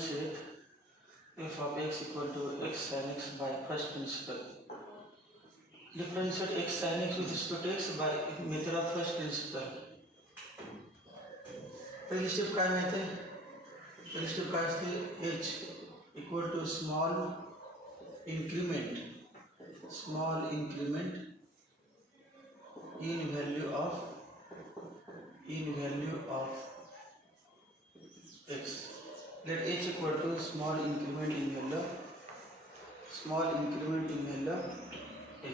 differentiate f of x equal to x sin x by first principle. Differentiate x sin x with respect to x by method of first principle. पहली स्टेप काय माहिती आहे? पहिली स्टेप काय असते? h equal to small increment in value of x. Let h equal to small increment in value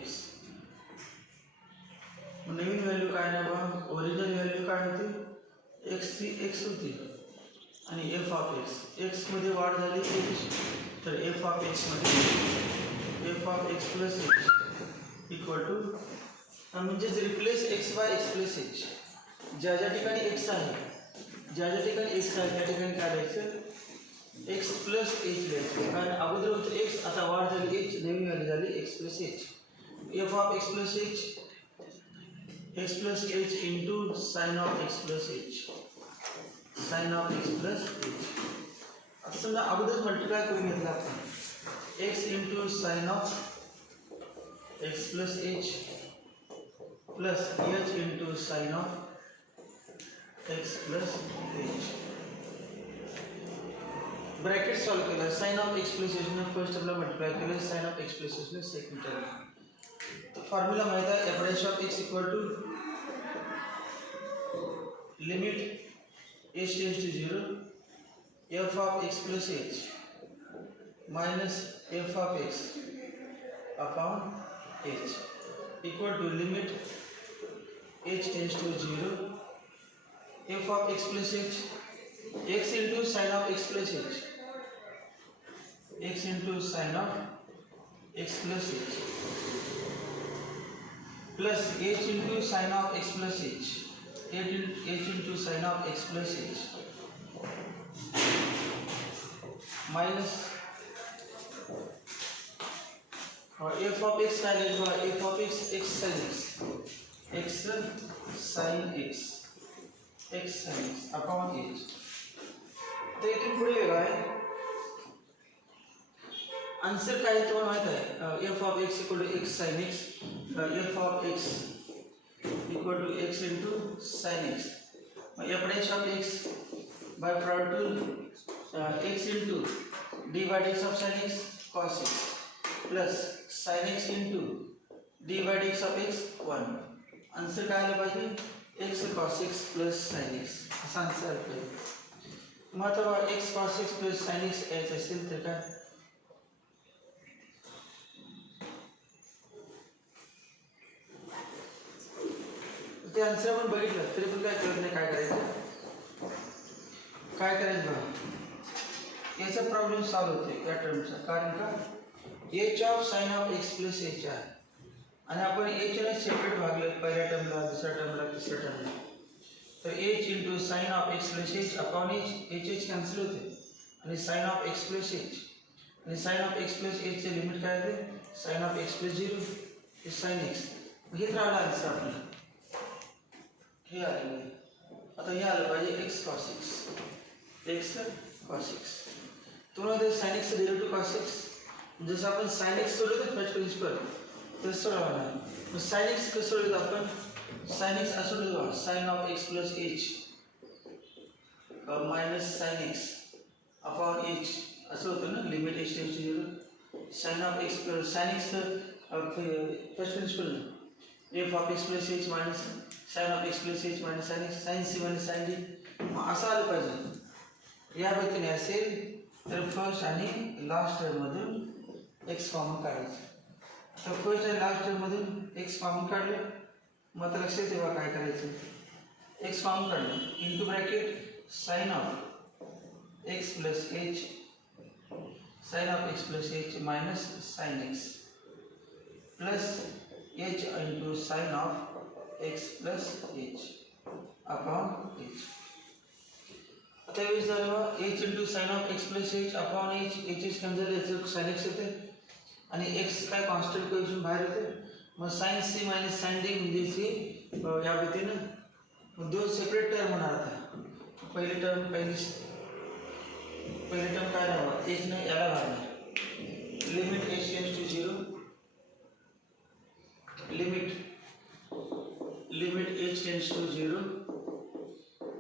x. नवीन व्हॅल्यू काय नाही बघा, ओरिजिनल व्हॅल्यू काय होती? x ची x होती आणि f ऑफ x मध्ये वाढ झाली h, तर f ऑफ x मध्ये f of x plus h equal to म्हणजे replace x by x plus h. ज्या ज्या ठिकाणी x आहे त्या ठिकाणी काय द्यायचं? x प्लस h द्यायचं. कारण अगोदर होतं x, आता वाढ झाली h, नवीन व्हॅल्यू झाली x plus h. f of x plus h into sine of x plus h. आता समजा अगोदर मल्टिप्लाय करून घेतला आपण x into sine of x plus h plus h into sine of x plus h. Bracket solve केला. Sine of x plus h ने first टर्मला multiply केलं, sine of x plus h ने सेकंड टर्म. तो formula माहित आहे, f dash of x equal to limit h tends to 0 f of x plus h minus f of x upon h equal to limit h tends to 0 f of x plus h x into sine of x plus h, x into sine of x plus h plus h into sine of x plus h, h into sine of x plus h minus और f of x काय लिहिलं बघा, f of x x sin x upon h. तर इथून पुढे वेगळा आहे. आन्सर काय आहे तुम्हाला माहित आहे? f of x equal to x sin x, f of x equal to x into sin x. मग f dash of x by product to x into d by dx of sin x cos x plus sin x into d by dx of x 1. Answer काय आलं पाहिजे? x cos x plus sin x असा answer आला पाहिजे. मग आता x cos x plus sin x यायचं असेल तर काय? ते आन्सर आपण बघितलं तरी पण काय कळत नाही काय करायचं बघा. याचा प्रॉब्लेम सॉल्व होते या टर्मचा. कारण का h of sine of x plus h आहे आणि आपण h ने सेपरेट भागलं पहिल्या टर्मला, दुसऱ्या टर्मला, तिसऱ्या टर्मला. तर h into sine of x plus h upon h cancel होते आणि sine of x plus h आणि sine of x plus h चे लिमिट काय आहे? साइन ऑफ x प्लस 0 हे साइन x. हे राहिलं आन्सर आपलं, हे आलं. आता हे आलं पाहिजे x cos x. तुम्हाला ते sin x derivative cos x, जसं आपण sin x सोडलं तर फर्स्ट प्रिन्सिपल तसं सोडवणार. मग sin x कसं सोडलं आपण? sin x असं सोडलं, sin of x plus h minus sin x upon h असं होतं ना, limit h tends to 0 sin of x plus sin x first principle f of x plus h minus sin of x plus h minus sin x sin c minus sin d. असं आलं पाहिजे. या पद्धतीने असेल तर first आणि last term मधून x common काढायचं. तर फर्स्ट आणि लास्ट टर्म मधून x कॉमन काढलं, मग आता लक्षात ठेवा काय करायचं. x कॉमन काढलं into bracket sine of x plus h minus sin x plus h into sine of x plus h upon h. आता वेळेस झालं h into sine of x plus h upon h cancel याचं sin x येते आणि x काय constant coefficient बाहेर येते. मग sin c minus sin d म्हणजे सी या पद्धतीने दोन सेपरेट टर्म होणार. आता पहिली टर्म पहिली पहिले टर्म काय नाही एच ने याला घालणार limit h tends to 0 limit h tends to 0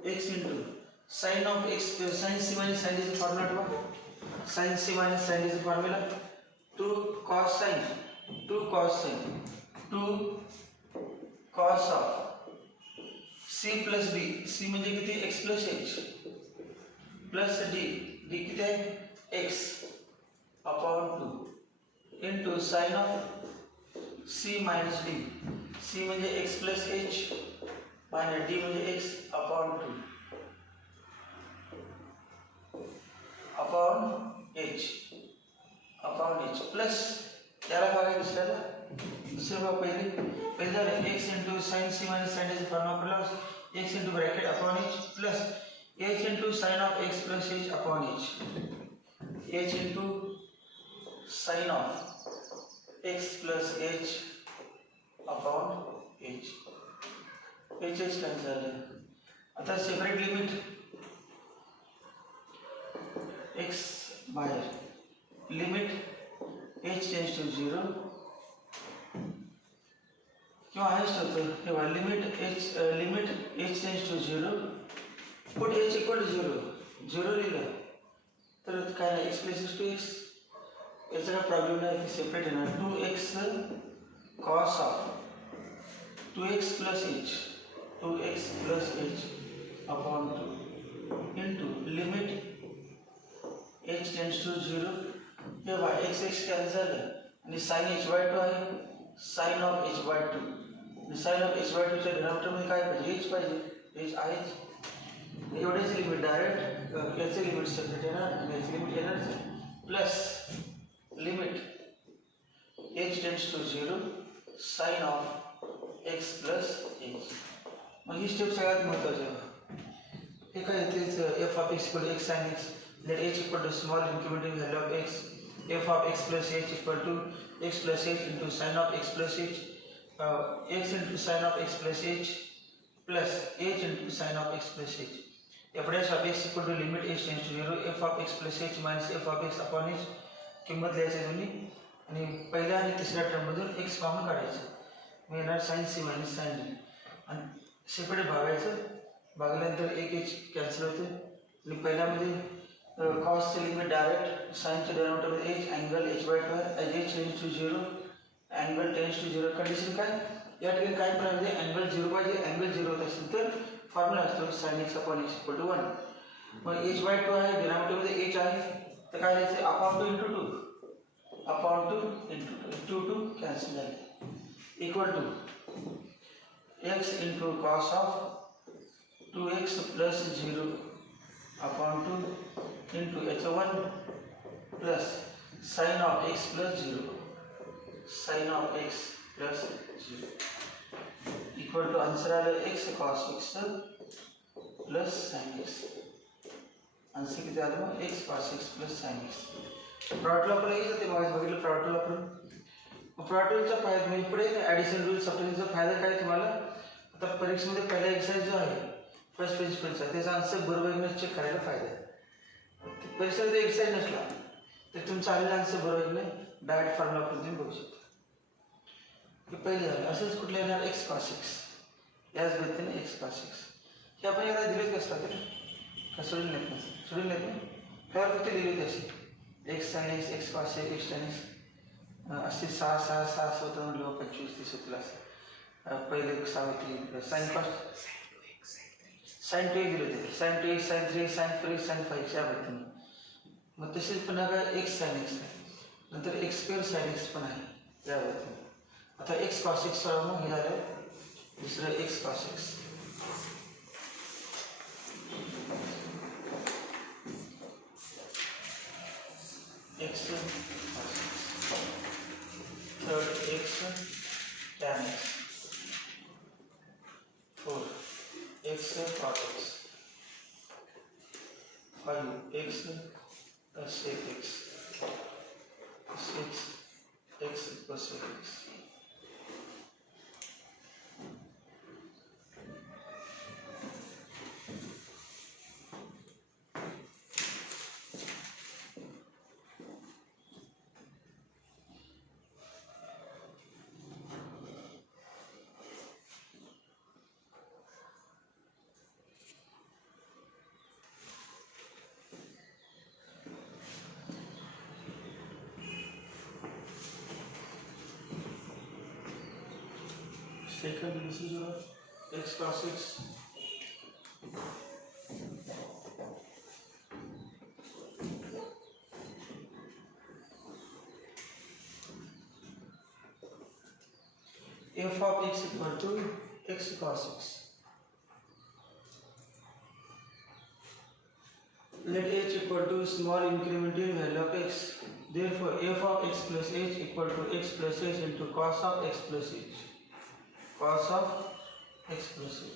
x into sin of x sin c minus sin is the formula sin c minus sin is the formula 2 cos sin 2 cos of c plus d c म्हणजे किती x plus h plus d d किती आहे x upon 2 into sin of c minus d c म्हणजे x plus h minus d म्हणजे x upon 2 upon h plus याला काय आहे दुसऱ्या भाग पहिले झालं x into sin c minus sin is formula plus x into bracket upon h plus h into sin of x plus h upon h h into sin of x plus h upon h h काय झालं आता separate limit x बाहेर limit h tends to 0 किंवा हायस्ट होतं तेव्हा limit h tends to 0 put h equal to 0 लिहिलं तर काय नाही x प्लस 2x याचा काय प्रॉब्लेम नाही सेपरेट येणार 2x cos of 2x plus h upon 2 into limit h tends to 0 तेव्हा x कॅन्सल झालं आणि sin h by 2 आहे sin of h by 2 आणि sin of h by 2 च्या डिनॉमिनेटर मध्ये काय पाहिजे h पाहिजे h आहे एवढेच लिमिट डायरेक्ट याचे लिमिट सेपरेट येणार आणि याचे लिमिट येणार plus limit h tends to 0 sin of x plus h मग ही स्टेप सगळ्यात महत्त्वाची आहे हे काय तेच f of x equal to x sin x let h equal to small incremental value of x f of x plus h equal to x plus h into sin of x plus h x into sin of x plus h plus h into sin of x plus h f dash of x equal to limit h tends to 0 f of x plus h minus f of x upon h किंमत लिहायची दोन्ही आणि पहिल्या आणि तिसऱ्या टर्म मधून x common काढायचं मग येणार sin c minus sin d आणि सेपरेट भागायचं भागल्यानंतर एक h कॅन्सल होते आणि पहिल्यामध्ये cos चे लिमिट डायरेक्ट sin च्या डिनॉमिनेटर मध्ये h angle h by 2 as h tends to 0 angle tends to 0 कंडिशन काय या ठिकाणी काय पाहिजे अँगल 0 पाहिजे अँगल 0 होत असेल तर फॉर्म्युला असतो sin x upon x equal to 1 mug h by 2 आहे डिनॉमिनेटर मध्ये h आहे तर काय लिहायचं upon 2 into 2 upon 2 into 2 कॅन्सल झाले equal to x into cos of 2x plus 0 upon 2 into h1 plus sin of x plus 0 sin of x plus 0 equal to answer आलं x cos x plus sin x answer किती आलं मग x cos x plus sin x product वापरलं येईल ते मागे बघितलं प्रॉडक्ट वापरून प्रॉडक्टचा फायदा म्हणजे पुढे ॲडिशन रूल सबट्रॅक्शनचा फायदा काय तुम्हाला आता परीक्षेमध्ये पहिला एक्सरसाइज जो आहे फर्स्ट प्रिन्सिपलचा त्याचा आन्सर बरोबर चेक करायला फायदा आहे परीक्षेला जर एक्सरसाइज नसला तर तुमचा आलेला आन्सर बरोबर नाही डायरेक्ट फॉर्म्युला वापरून तुम्ही बघू शकता की पहिले झालं असंच कुठलं येणार एक्स कॉस एक्स याच गतीने एक्स कॉस एक्स हे आपण एकदा दिलेच असतात का सोडून येत नाही सोडून येत नाही त्यावर फक्त लिहिले होते असे x sine x x cos x x ten x असे 6 6 6 होतं म्हटलं 25 30 होतील असं पहिले 6 होती साइन कॉस साइन 2 दिले होते साइन 2 साइन 3 साइन 4 साइन 5 या पद्धतीने मग तसेच पुन्हा काय एक्स साइन एक्स नंतर एक्स स्क्वेअर साइन एक्स पण आहे या पद्धतीने आता एक्स कॉस एक्स मग हे झालं दुसरं x cos x x third x tan x 4 x cot x 5 x sec x 6 x plus x second usage of x cos x. F of x equal to x cos x. Let h equal to small increment in value of x. Therefore, f of x plus h equal to x plus h into cos of x plus h. Cos of x plus h.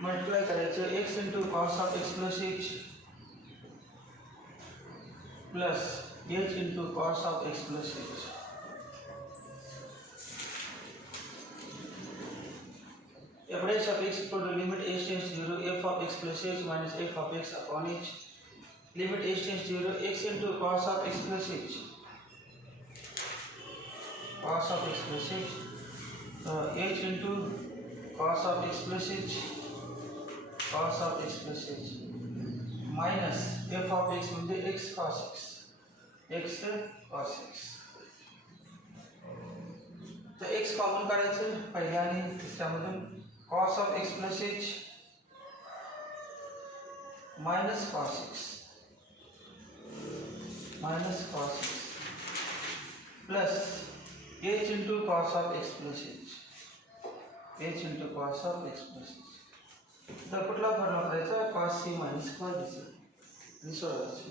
Multiply करायचं x into cos of x plus h plus h into cos of x plus h. F dash of x equal to limit h tends to 0 f of x plus h minus f of x upon h. Limit h tends to 0 x into cos of x plus h. Cos of x plus h. H into cos of x plus h. Cos of x plus h. Minus f of x म्हणजे x cos x. x cos x. तर x common काढायचं पहिल्या आणि तिसऱ्यामधून cos of x plus h minus cos x plus h into cos of x plus h into cos of x plus h. तर कुठला फॉर्म्युला करायचा cos c minus cos d आणि सोडवायचं.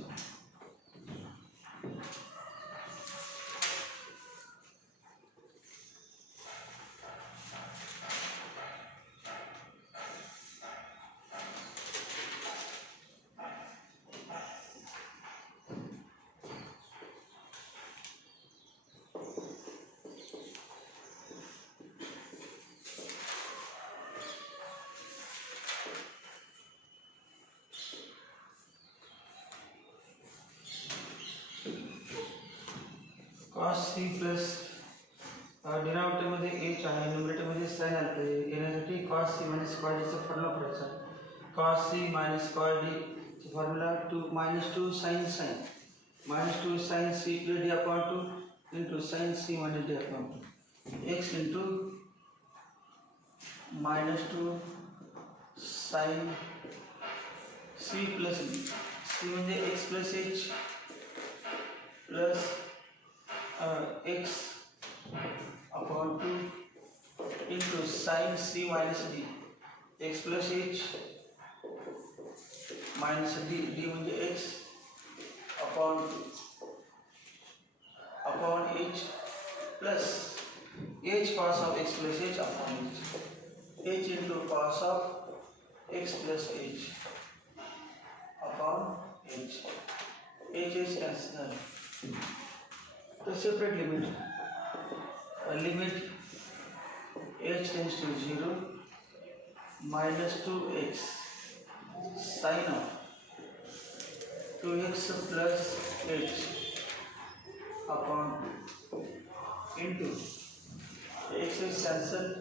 cos c plus डिनॉमिनेटर मध्ये h आहे न्यूमरेटर मध्ये sin alpha येण्यासाठी cos c minus cos d चा फॉर्म्युला करायचा. cos c minus cos d चा फॉर्म्युला 2 sin c plus d upon 2 into sin c minus d upon 2 x into -2 sin c plus d. c म्हणजे x plus h plus x upon 2 into sin c minus d. x plus h minus d म्हणजे x upon h plus h cos of x plus h upon h into cos of x plus h upon h. h is cancelled. The separate limit h tends to 0 minus 2x sin of 2x plus h upon into x is cancelled.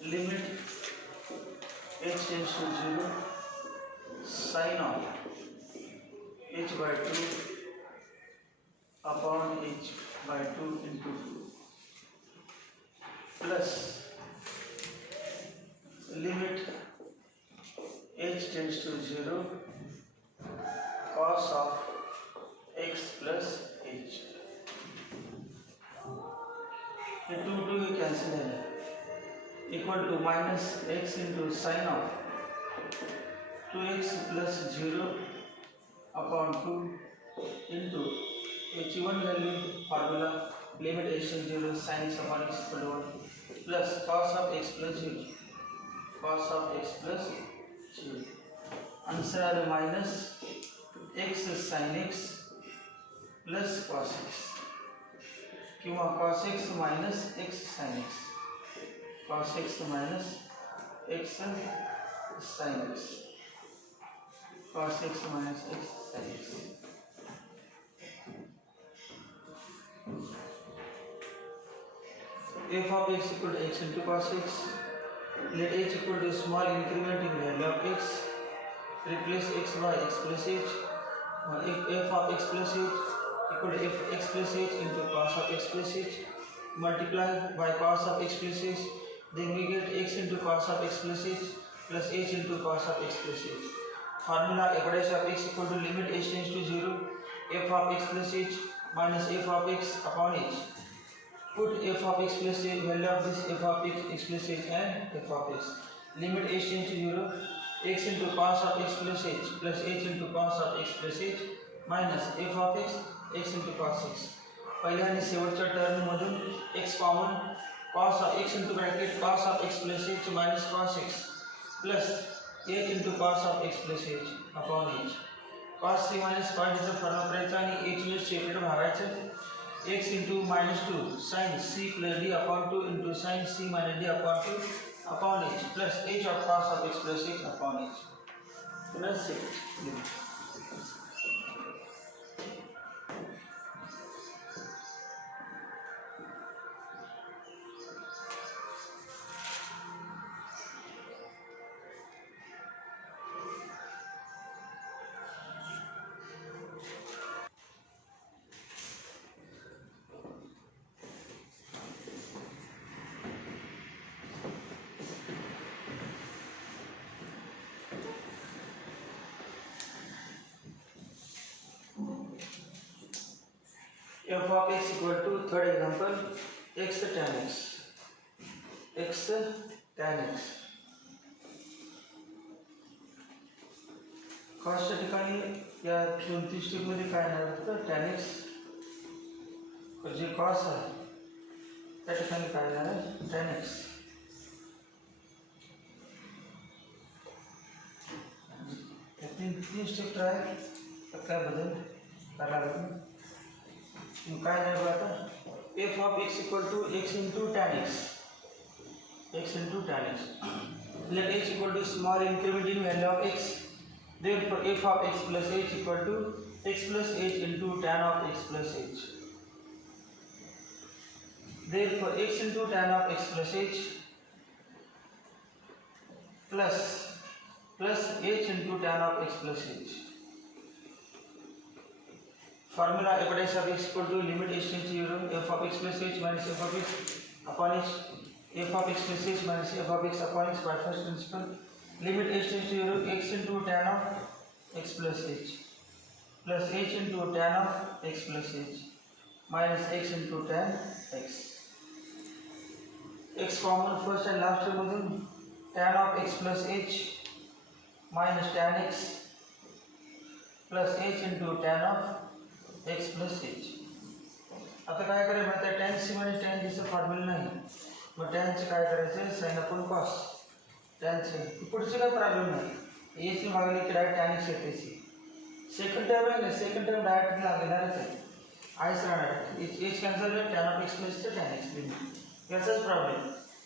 Limit h tends to 0 sin of h by 2 upon h by 2 into 2 plus limit h tends to 0 cos of x plus h. The 2 cancel equal to minus x into sin of 2x plus 0 upon 2 into h1 value formula limit h to 0 sin x upon x equal to 1 plus cos of x plus 0 answer are minus x sin x plus cos x किंवा cos x minus x sin x cos x minus x sin x cos x minus x sin x. F of x equal to x into cos x. Let h equal to small increment in value of x. Replace x by x plus h. F of x plus h equal to f x plus h into cos of x plus h. Multiply by cos of x plus h then we get x into cos of x plus h plus h into cos of x plus h. Formula f dash of x equal to limit h tends to 0 f of x plus h minus f of x upon h. Put f of x plus h, value of this f of x plus h and f of x. Limit h tends to 0 x into cos of x plus h plus h into cos of x plus h minus f of x into cos x. पहिल्या आणि शेवटच्या टर्म मधून x common cos of x into bracket cos of x plus h minus cos x plus h into cos of x plus h upon h. cos c minus cos चा फॉर्म करायचा आणि h ने सेपरेट भागायचं x into minus 2 sin c plus d upon 2 into sin c minus d upon 2 upon h plus h of cos of x plus h upon h. Plus h. F of x equal to third example x tan x. x tan x. कॉस्टच्या ठिकाणी या 34 स्टेप मध्ये काय येणार होतं tan x जे कॉस आहे त्या ठिकाणी काय येणार आहे tan x. तीन स्टेप ट्राय तर काय बदल करायला लागेल काय नाही आता f of x equal to x into tan x. x into tan x. Let x equal to small increment in value of x. Therefore f of x plus h equal to x plus h into tan of x plus h. Therefore x into tan of x plus h plus h into tan of x plus h. Formula f dash of x equal to limit h tends to 0 f of x plus h minus f of x upon h f of x plus h minus f of x upon x by first principle. Limit h tends to 0 x into tan of x plus h plus h into tan of x plus h minus x into tan x. x common first and last term मधून tan of x plus h minus tan x plus h into tan of x plus h. आता काय करायचं माहिती आहे tan c minus tan d चा फॉर्म्युला नाही मग tan चे काय करायचं sin upon cos tan चे पुढचे काय प्रॉब्लेम नाही h ने भागले की डायरेक्ट tan x येते c. सेकंड टर्म आहे ना सेकंड टर्म डायरेक्ट लागणारच आहे आयच राहणार h कॅन्सल होईल tan of x plus चे tan x लिमिट याचाच प्रॉब्लेम.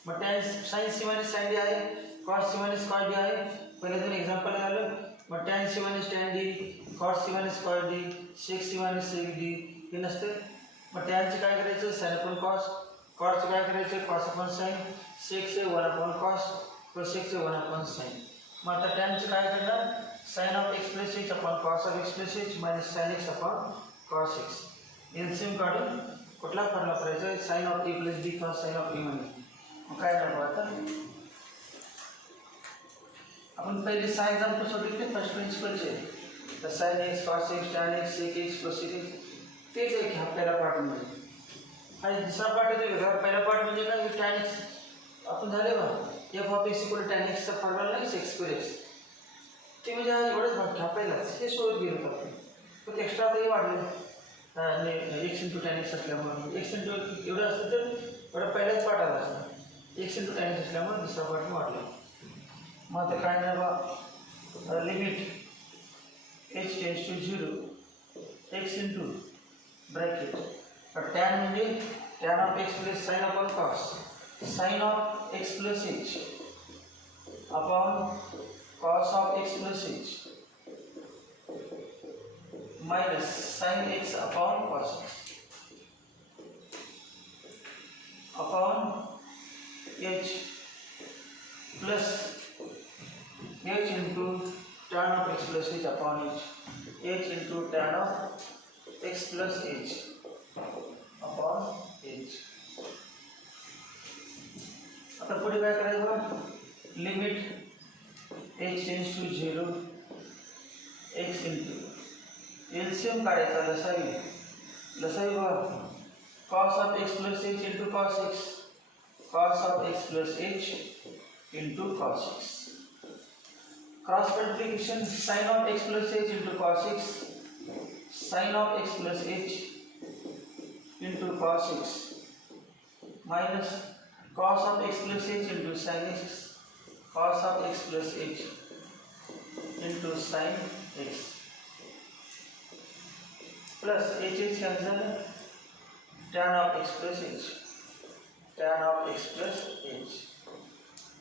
मग tan sin c minus sin d आहे cos c minus cos d आहे पहिले दोन एक्झाम्पल झालं मग tan c minus tan d cos c minus cos d sec c minus sec d हे नसते मग tan चे काय करायचं sin upon cos cos चे काय करायचं cos upon sin sec चे 1 upon cos plus sec चे 1 upon sin. मग आता tan चे काय करणार sin of x plus h upon cos of x plus h minus sin x upon cos x. LCM काढून कुठला फॉर्म्युला करायचा sin of a plus b cos sin of a म्हणजे मग काय करणार आता अपन पहले sin एग्जांपल सोडले फर्स्ट प्रिंसिपल चे तर sin x cos x tan x sec x plus sec x तेच आहे हा पहिला पार्ट मध्ये आणि दुसरा पार्ट आहे वेगळा पहिला पार्ट म्हणजे काय tan x आपण झाले बा f of x equal tan x चा फॉर्म्युला नाही sec square x ते म्हणजे एवढंच भाग हा पहिलाच हे सोडून गेलो आपण पण एक्स्ट्रा ते वाढले आणि x into tan x असल्यामुळे x into एवढं असतं तर एवढा पहिलाच पार्ट आला असता x into tan x असल्यामुळे दुसरा पार्ट वाढला. मग आता काय नाही बा limit h tends to 0 x into bracket tan म्हणजे tan of x plus sin upon cos sin of x plus h upon cos of x plus h minus sin x upon cos x upon h plus h into tan of x plus h upon h into tan of x plus h upon h. तर पुढे काय करायचं, limit h tends to 0 x into LCM काढायचा लसावी बघा cos of x plus h into cos x, cos of x plus h into cos x. Cross multiplication sin of x plus h into cos x, sin of x plus h into cos x minus cos of x plus h into sin x, cos of x plus h into sin x plus h cancel, tan of x plus h, tan of x plus h.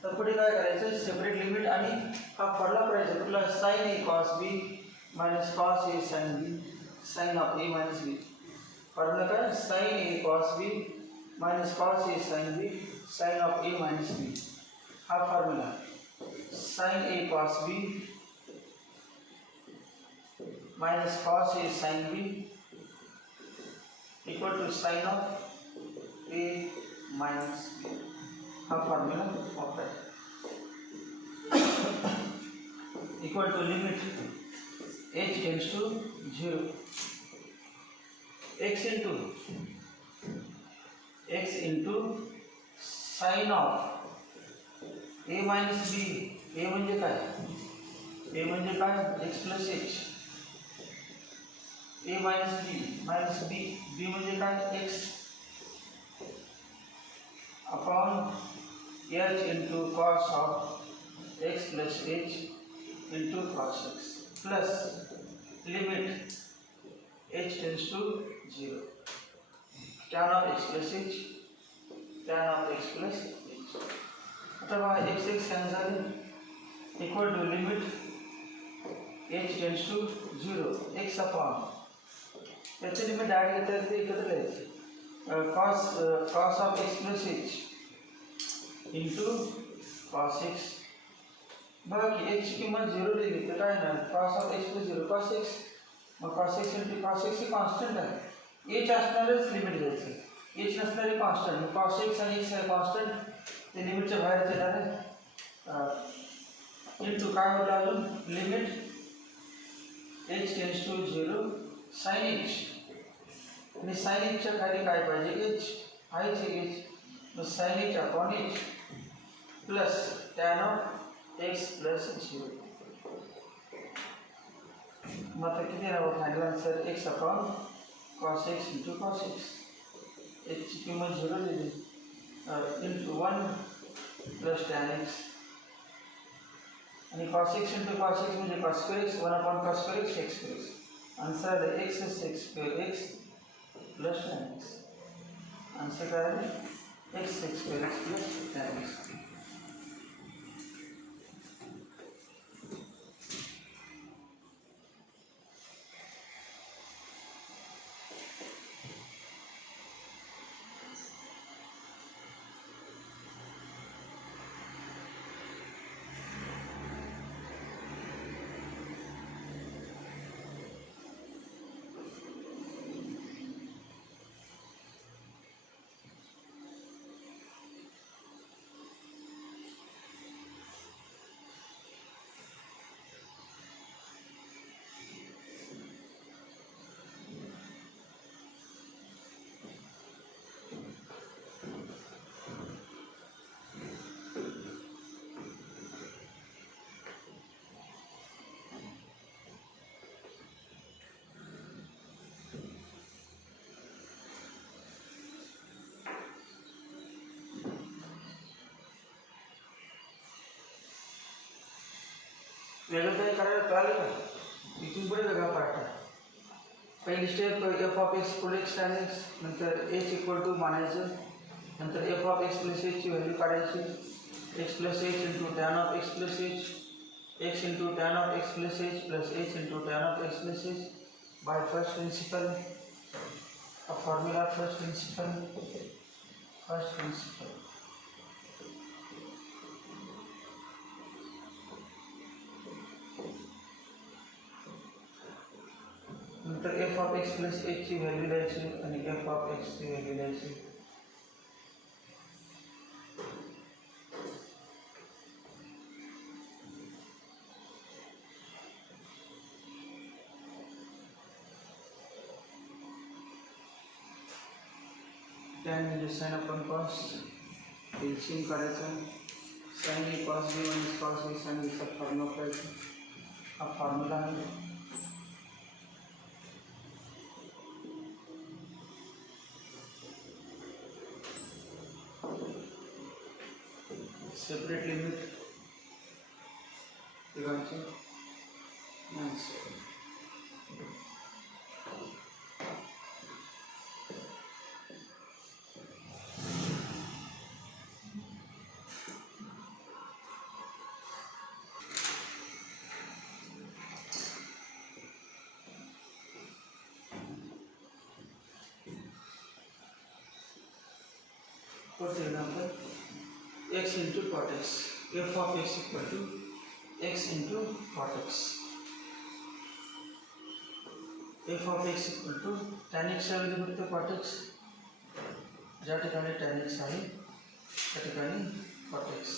तर पुढे काय करायचं, separate limit आणि हा फॉर्म्युला करायचा plus sin a cos b minus cos a sin b sin of a minus b. Formula काय, sin a cos b minus cos a sin b sin of a minus b. हा formula sin a cos b minus cos a sin b equal to sin of a minus b. हा formula वापरायचा. Equal to limit h tends to 0 x into sine of a minus b. a म्हणजे काय, x plus h, a minus b b म्हणजे काय, x upon h into cos of x plus h into cos x plus limit h tends to 0 tan of x plus h, tan of x plus h. अतः x x cancel equal to limit h tends to 0 x upon याचे limit add घेतात ते एकत्र लिहायचे cos of x plus h into cos x. बघा की h ची किंमत 0 लिहिली तर काय ना cos of x plus 0 cos x, मग cos x into cos x ही कॉन्स्टंट आहे, h असणारच लिमिट घ्यायचं, h नसणारे कॉन्स्टंट, मग cos x आणि x आहे कॉन्स्टंट, ते लिमिटच्या बाहेर येणार आहे इंटू काय होतं अजून limit h tends to 0 sin h आणि sin h च्या खाली काय पाहिजे h आहे h, मग sin h upon h plus tan of x plus 0. मतलब किती राहणार final answer x upon cos x into cos x. h ची किंमत 0 दिली इंटू 1 प्लस tan x आणि cos x into cos x म्हणजे cos square x 1 upon cos square x x square x. Answer है x is x square x plus tan x. Answer क्या है x square x plus tan x. वेगळं काय करायला कळालं का इथून पुढे वेगळा पार्ट आहे. पहिली स्टेप एफ ऑफ एक्स पुढे एक्स tan x, नंतर h इक्वल टू मानायचं, नंतर f of x plus h ची व्हॅल्यू काढायची x plus h into tan of x plus h, x into tan of x plus h plus h into tan of x plus h by first principle. अब formula first principle नंतर f of x plus h ची value द्यायची आणि f of x ची value द्यायची. tan म्हणजे sin upon cos LCM करायचा sin a cos b minus cos b sin b चा फॉर्म्युला करायचा हा फॉर्म्युला आहे सेपरेट लिमिट दिवायचे for example x into cot x f of x equal to x into cot x f of x equal to tan x च्या विरुद्ध cot x ज्या ठिकाणी tan x आहे त्या ठिकाणी cot x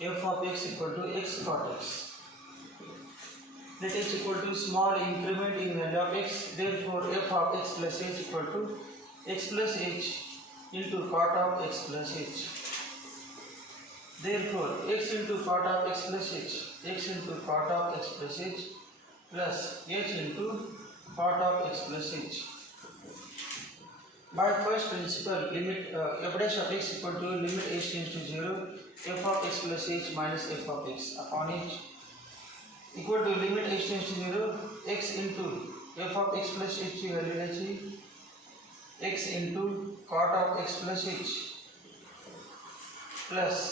f of x equal to x cot x. Let x equal to small increment in value of x. Therefore, f of x plus h equal to x plus h into cot of x plus h. Therefore, x into cot of x plus h, x into cot of x plus h plus h into cot of x plus h. By first principle, limit f dash of x equal to limit h tends to 0, f of x plus h minus f of x upon h equal to limit h tends to 0, x into f of x plus h की वैल्यू लेची x into cot of x plus h plus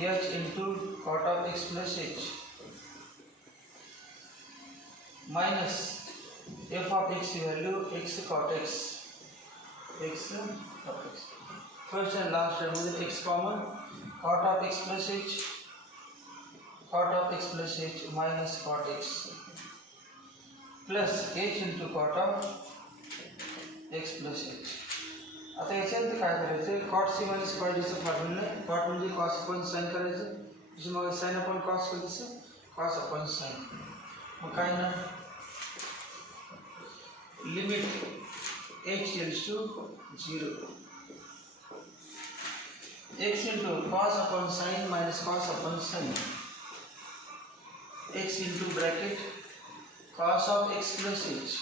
h into cot of x plus h minus f of x की value x cot x cot x. First and last term with x common, cot of x plus h, cot of x plus h minus cot x plus h into cot of x plus h. आता याच्यानंतर काय करायचं cot c minus cot चा फॉर्म्युला आहे cot म्हणजे cos upon sin करायचं जसे मग sin upon cos करायचं cos upon sin मग काय ना limit h tends to 0 x into cos upon sin minus cos upon sin x into bracket cos of x plus h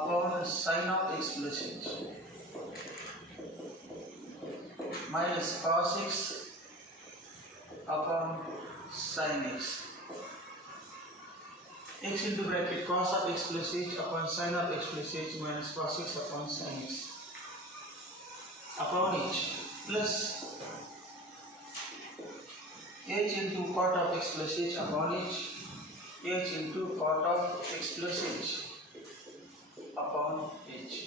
upon sin of x plus h minus cos x upon sin x x into bracket cos of x plus h upon sin of x plus h minus cos x upon sin x upon h plus h into cot of x plus h upon h into cot of x plus h upon h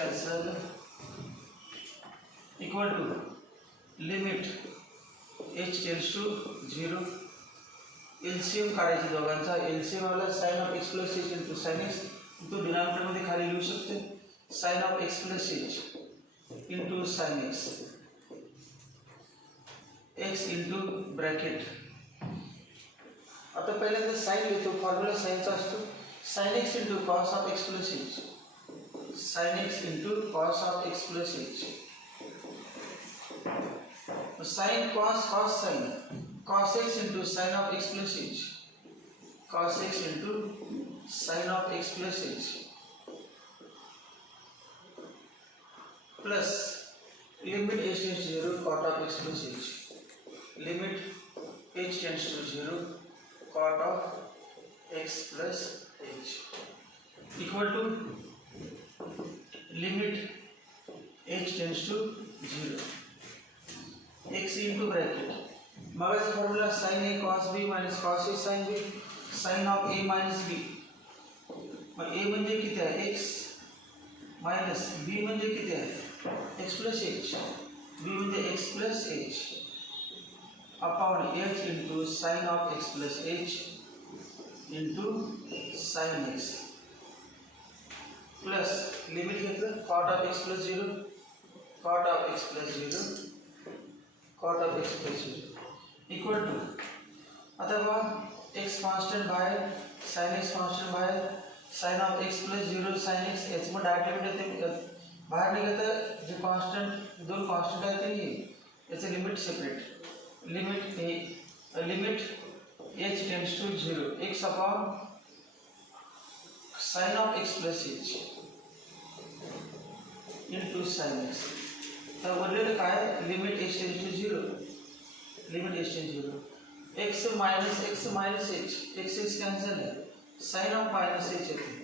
cancel equal to limit h tends to 0 एलसीएम काढायची दोघांचा एलसीएम वाला sin of x plus h into sin x तो डिनॉमिनेटर मध्ये खाली लिहू शकते sin of x plus h into sin x x into bracket आता पहिल्यांदा sin लिहितो फॉर्म्युला sin चा असतो sin x into cos of x plus h sin x into cos of x plus h sin cos sin cos x into sin of x plus h cos x into sin of x plus h plus limit h tends to 0 cot of x plus h limit h tends to 0 cot of x plus h equal to limit h tends to 0 x into bracket मगाचा formula sin a cos b minus cos a sin b sin of a minus b मग a म्हणजे किती आहे x minus b म्हणजे किती आहे x plus h v म्हणजे x plus h upon h into sin of x plus h into sin x plus limit घेतलं cot of x plus 0 cot of x plus 0 cot of x plus 0 equal to आता बघा x constant बाहेर sin x constant बाहेर sin of x plus 0 sin x याच मग डायरेक्टली येते बाहेर निघतं जे कॉन्स्टंट दोन कॉन्स्टंट आहेत ते याचं limit separate limit h tends to 0 x upon sin of x plus h into sin x तर वरलेलं काय limit h tends to 0 limit h tends to 0 x minus h x cancel आहे sin of minus h येते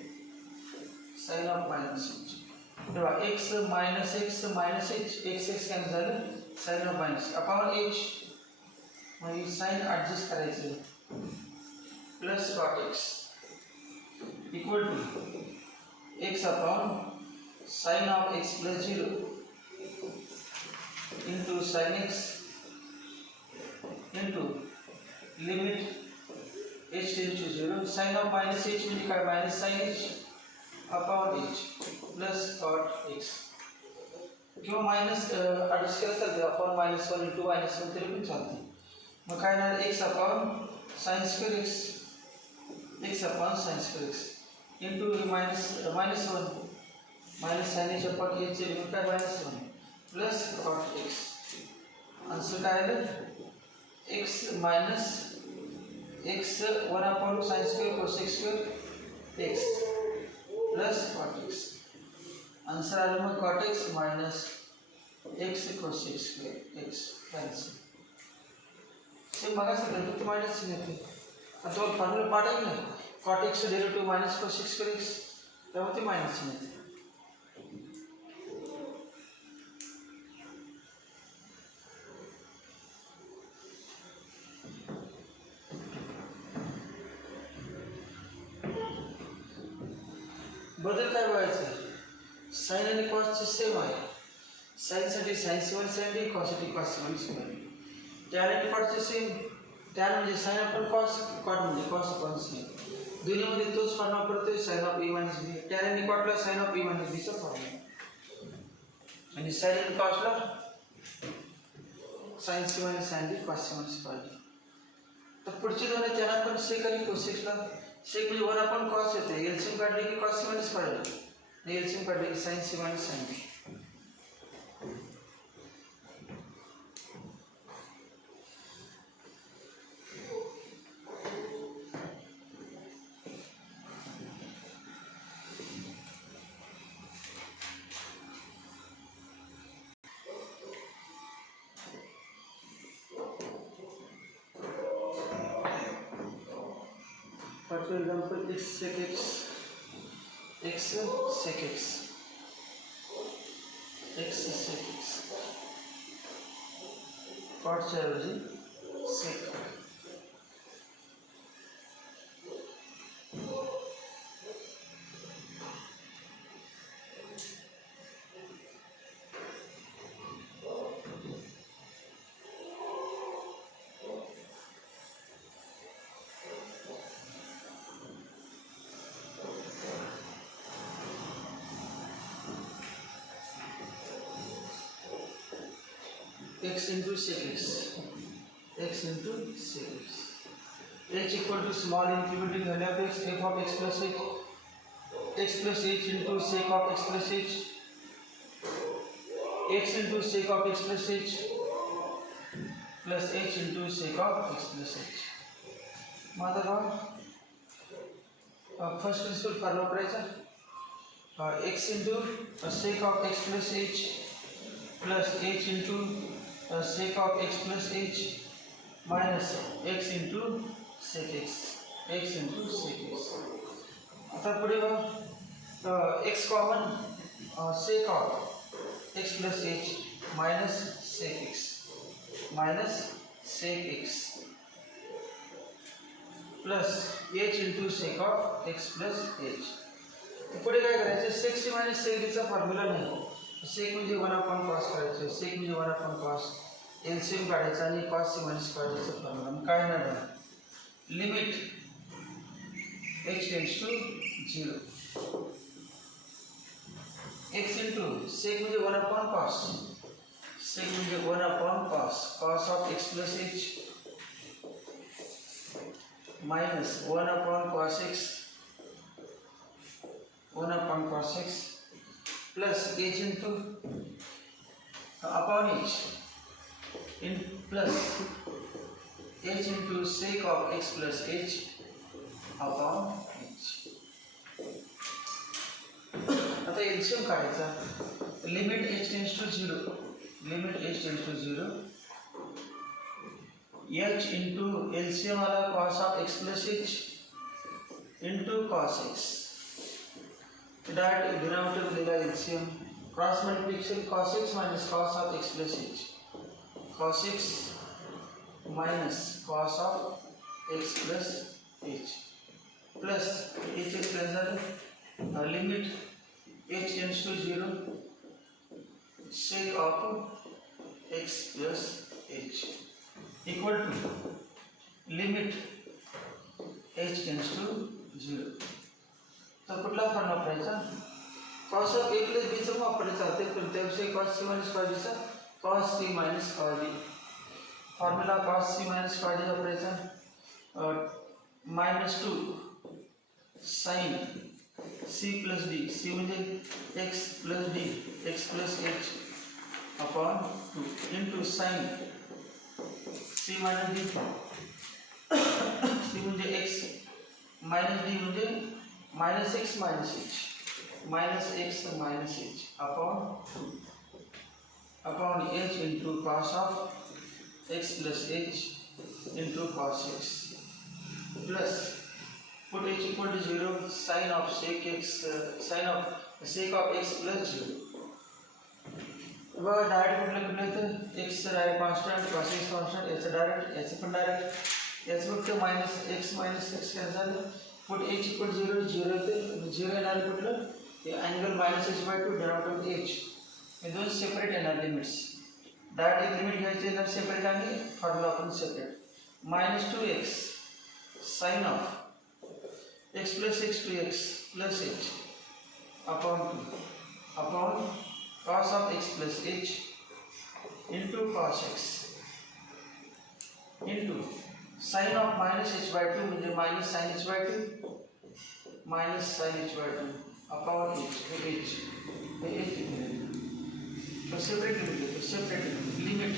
sin of minus h तेव्हा x minus h x cancel झालं sin of minus upon h म्हणजे sin adjust करायचं plus cot x equal to x upon sin of x plus 0 into sin x into limit h tends to 0 sin of minus h म्हणजे काय minus sin h upon h plus cot x किंवा minus adjust केलं चालते upon minus 1 into minus 1 तरी पण चालते मग काय ना x upon sin square x upon sin square x into minus 1 minus sin h upon h चे लिमिट काय मायनस 1 प्लस cot x आन्सर काय आलं x minus x 1 upon sin square cos x square x plus cot x answer आलं मग cot x minus x cos x square x cancel same बघा सगळं फक्त मायनस येते आता तो फॉर्म्युला पाठ आहे ना cot x derivative minus cos x square x त्यामुळे ते मायनस येते बदल काय बघायचं साइन आणि कॉस चे सेम आहे साइन साठी sin c1 sin d cos साठी cos c1 sin d tan आणि cot चे सेम tan म्हणजे sin upon cos cot म्हणजे cos upon sin दोन्ही मध्ये तोच फॉर्म्युला वापरतोय sin of a minus b tan आणि cot ला sin of a minus b चा फॉर्म्युला आणि sin आणि cos ला sin c1 sin d cos c1 sin d तर पुढची दोन आहेत त्यांना पण sec आणि cosec ला sec म्हणजे 1 upon cos येते एलसीएम काढले की cos c1 काढले आणि एलसीएम काढले की sin c1 sin d For example, x sec x sec x sec x cot च्या ऐवजी sec x into sec x into sec x h equal to small increment in value of x f of x plus h into sec of x plus h x into sec of x plus h plus h into sec of x plus h मतलब first principle follow करायचा x into sec of x plus h plus h into sec of x plus h minus x into sec x into sec x आता पुढे बघा x common sec of x plus h minus sec x plus h into sec of x plus h पुढे काय करायचं sec c minus sec d चा फॉर्म्युला नाही सेक म्हणजे 1 कॉस करायचं, सेक म्हणजे 1 कॉस, एलसीएम काढायचा आणि कॉस सी मायनस काढायचं फॉर्म्युला. मग काय नाही बघा, limit x tends to 0, x into sec म्हणजे 1 कॉस, सेक म्हणजे 1 cos, cos of x plus h minus 1 cos x, 1 cos x plus h into upon h in plus h into sec of x plus h upon h. आता LCM काढायचा, limit h tends to 0, limit h tends to 0, h into LCM वाला cos of x plus h into cos x. Direct denominator मिलेगा LCM, cross multiplication cos x minus cos of x plus h, cos x minus cos of x plus h plus h cancel, limit h tends to 0 sec of x plus h equal to limit h tends to 0. तर कुठला फॉर्म्युला वापरायचा, cos of ए प्लस बीचा वापरले चालते, पण त्याविषयी cos c minus cos बीचा cos c minus cos d, formula cos c minus cos d वापरायचा, -2 sine c plus d, c म्हणजे x plus d, x plus h upon 2 into sine c minus d, c म्हणजे x minus d म्हणजे minus x minus h, minus x minus h upon h into cos of x plus h into cos x plus put h equal to 0 sine of sec x, sine of sec of x plus 0. बघा direct कुठलं तर x direct constant, cos x constant, याचं direct, याचं पण direct, याचं फक्त minus x cancel, put h equal 0 0 ते 0 येणार कुठलं, हे angle minus h by 2 denominator h, हे दोन सेपरेट येणार लिमिट्स, डायरेक्ट एक लिमिट घ्यायची येणार सेपरेट आणि फॉर्म्युला आपण separate, -2x sine of x plus x two x plus h upon 2 upon cos of x plus h into cos x into sin of minus h by 2 म्हणजे minus sin h by 2 minus sin h by 2 upon h, हे h तो separate limit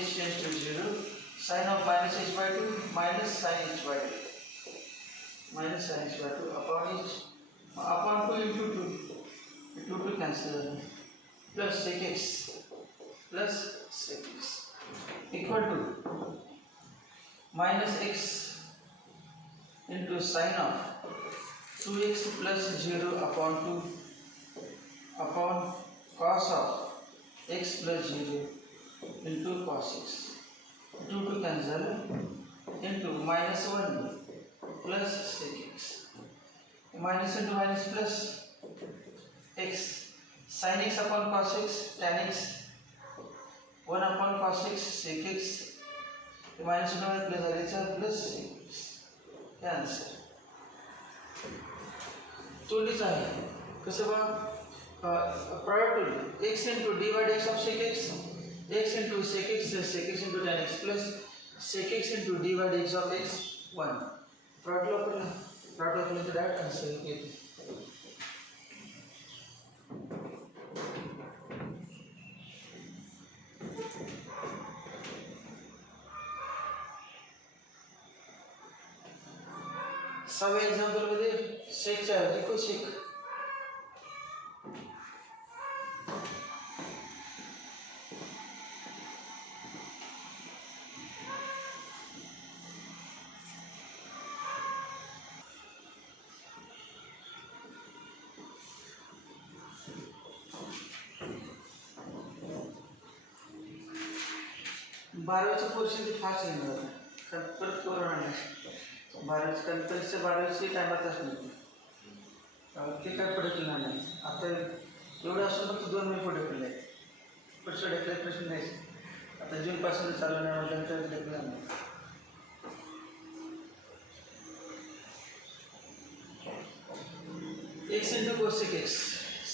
h tends to 0 sin of minus h by 2 minus sin h by 2 upon 2 into 2 cancel plus sec x equal to minus x into sin of 2x plus 0 upon 2 upon cos of x plus 0 into cos x, 2 cancel into minus 1 plus sec x, minus into minus plus x sin x upon cos x tan x 1 upon cos x sec x minus 1 plus आलेचा plus sec x, हे आन्सर चोलीच आहे. कसं बघा, product x into d by dx of sec x, x into sec x into tan x plus sec x into d by dx of x 1, प्रॉडक्ट वापरलं तर direct answer येते. सहाव्या एक्झाम्पल मध्ये सेकच्या ऐवजी सेक, बारावीचं पोर्शन ते फास्ट येणार होतं, कारण परत करून आणलं बारावीचं, कारण परीक्षा बारावीची टायमात असणार ते काय पडत नाही. आता एवढं असून फक्त 2 महिने पुढे ढकलले आहेत. पुढचं ढकलायचा प्रश्न नाही. आता जूनपासून चालू नाही म्हटल्यानंतर ढकलणार नाही. X into cosec x,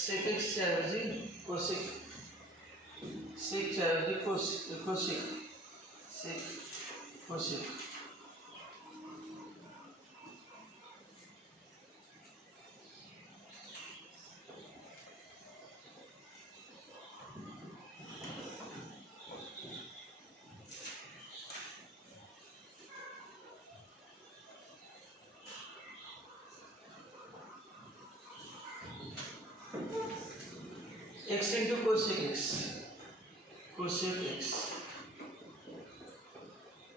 sec एक्सच्या ऐवजी कोसेक, सेकच्या ऐवजी cosec, sec cosec. x into cosec x, cosec x.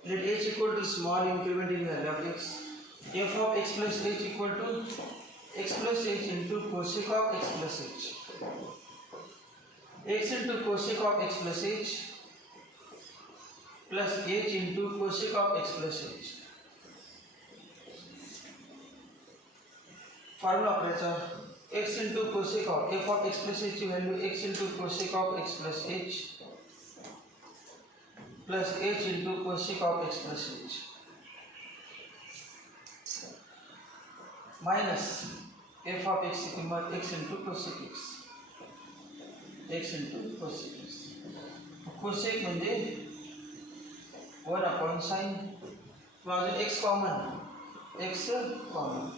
Let h equal to small increment in value of x. F of x plus h equal to x plus h into cosec of x plus h. X into cosec of x plus h plus h into cosec of x plus h. Formula operator. X into cosec of f of x plus h value x into cosec of x plus h plus h into cosec of x plus h minus f of x किंमत x into cosec x, x into cosec x. cosec म्हणजे 1 upon sin, अजून x common, x common,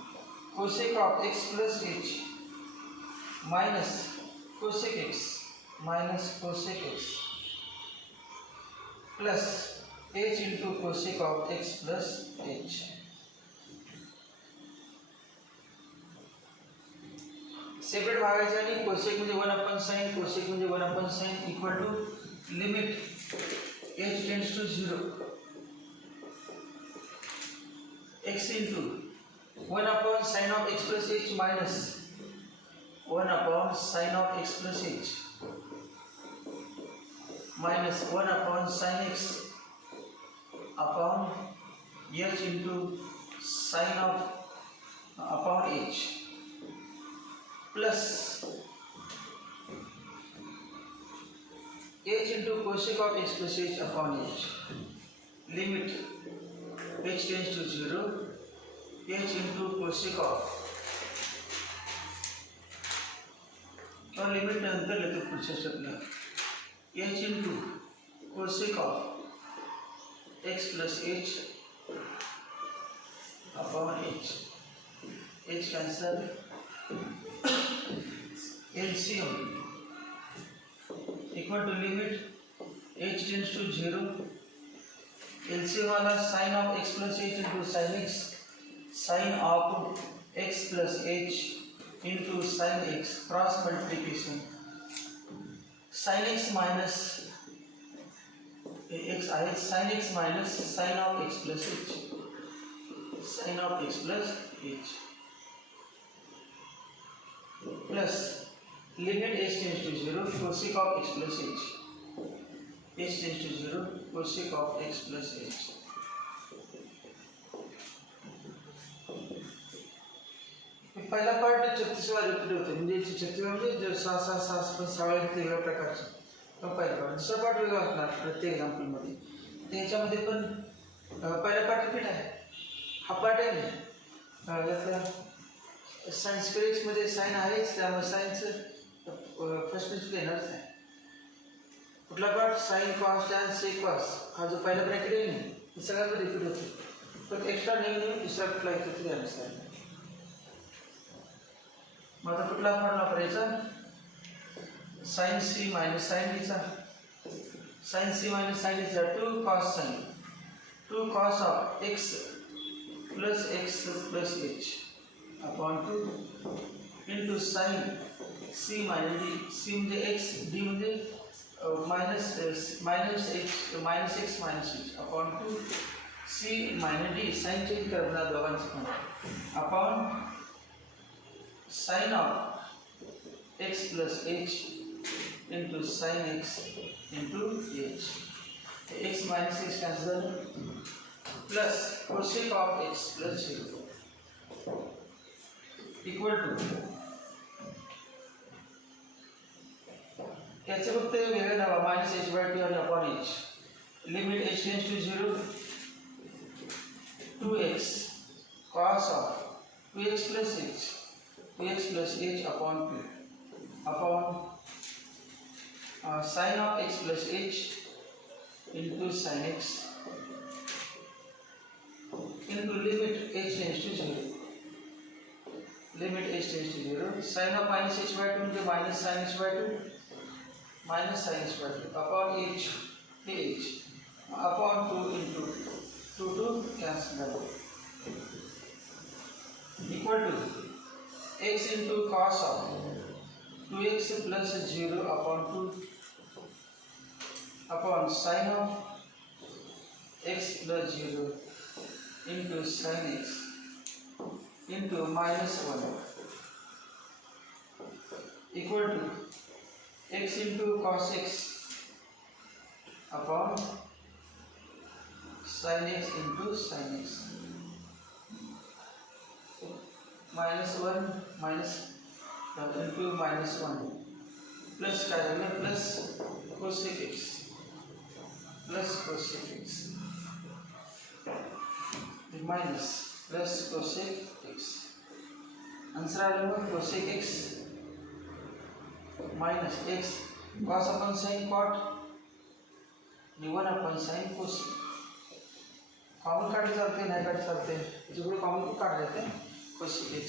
cosec of x plus h minus cosec x minus cosec x plus h into cosec of x plus h. Separate भागायचं आणि cosec म्हणजे 1 upon sin, cosec म्हणजे 1 upon sin equal to limit h tends to 0 x into 1 upon sin of x plus h minus 1 upon sin of x plus h minus 1 upon sin x upon h into sin of upon h plus h into cosec of x plus h upon h. Limit h tends to 0 h into cosec of और लिमिट नंतर लेते पुढच्या स्टेपला h into cosec of x plus h upon h, h cancel, LCM equal to limit h tends to 0, LCM वाला sin of x plus h into sin x, sin of x plus h into sin x, cross multiplication, sin x minus x is sin x minus sin of x plus h, sin of x plus h plus limit h tends to 0 cosec of x plus h, h tends to 0 cosec of x plus h. पहिला पार्ट 36 वा रिपीट होते म्हणजे 36 म्हणजे जर 6 6 6 पण 6 वेगवेगळ्या प्रकारचे. तो पहिला पार्ट. दुसरा पार्ट वेगळा असणार प्रत्येक एक्झाम्पल मध्ये. त्याच्यामध्ये पण पहिला पार्ट रिपीट आहे. हा पार्ट आहे ना यातला सायन्स क्रेक्स मध्ये साइन आहेच त्यामुळे सायन्सचं फर्स्ट प्रिन्सिपल येणारच आहे. कुठला पार्ट साइन कॉस टॅन सेक कॉस हा जो पहिला ब्रॅकेट आहे ना सगळ्यात रिपीट होतो. पण एक्स्ट्रा नेम दुसरा कुठला येतो तरी अनुसार मग आता कुठला फॉर्म्युला वापरायचा sin c minus sin d चा sin c minus sin d चा 2 cos sin 2 cos of x plus h upon 2 into sin c minus d, c म्हणजे x d म्हणजे minus x minus h upon 2 c minus d sin change करना दोघांचं पण upon sin of x plus h into sin x into h, x minus x cancel plus cosec of x plus 0 equal to याचे फक्त वेगळे दावा minus h by two आणि upon h. Limit h tends to 0 2x cos of 2x plus h upon 2 upon sin of x plus h into sin x into limit h tends to 0. Limit h tends to 0. Sin of minus h by 2 into minus sin h by 2 upon h upon 2 into 2 to cancel out. Equal to x into cos of 2x plus 0 upon 2 upon sin of x plus 0 into sin x into minus 1 equal to x into cos x upon sin x into sin x minus 1 minus into minus 1 plus plus cosec x minus plus cosec x answer आ रहा है cosec x minus x cos upon sin cot 1 upon sin cos. Common काटे चलते नहीं काटे चलते जो कॉमन को काट देते हैं cosec x